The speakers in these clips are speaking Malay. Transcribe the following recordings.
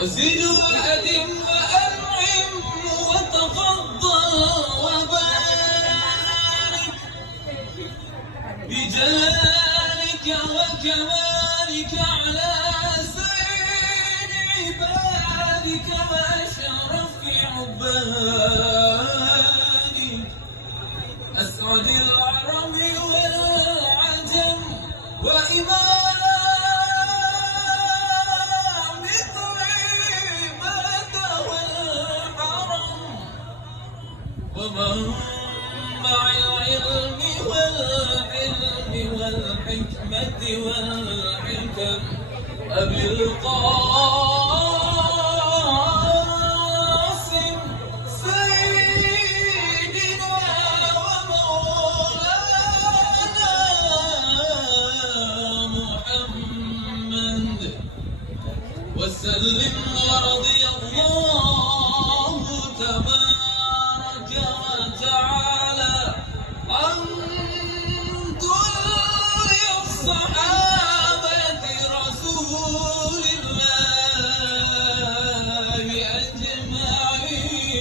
وزد وأدم وأنعم وتفضل وبارك بجلالك وكمالك على سيد عبادك وأشرف عبادك أسعد العرب والعجم وإمام ومنبع العلم والحلم والحكمة والحكم أبي القاسم سيدنا ومولانا محمد وسلم ورضي الله تبارك وتعالى عن كل الصحابة رسول الله أجمعين.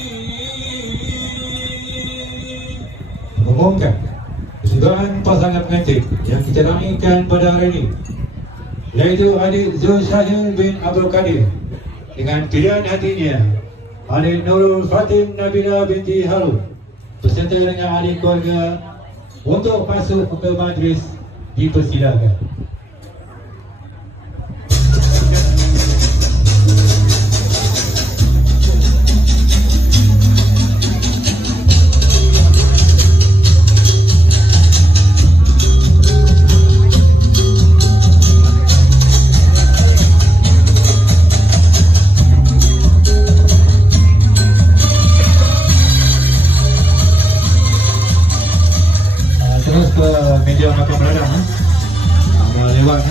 Mengumumkan kesudahan pasangan pengantin yang kita ramaikan pada hari ini, yaitu adik Zul Syahil bin Abdul Qadir dengan pilihan hatinya adik Nurul Fatim Nabila binti Harun beserta dengan adik keluarga untuk masuk ke majlis dipersilakan. Terus ke meja makan beradab, lewat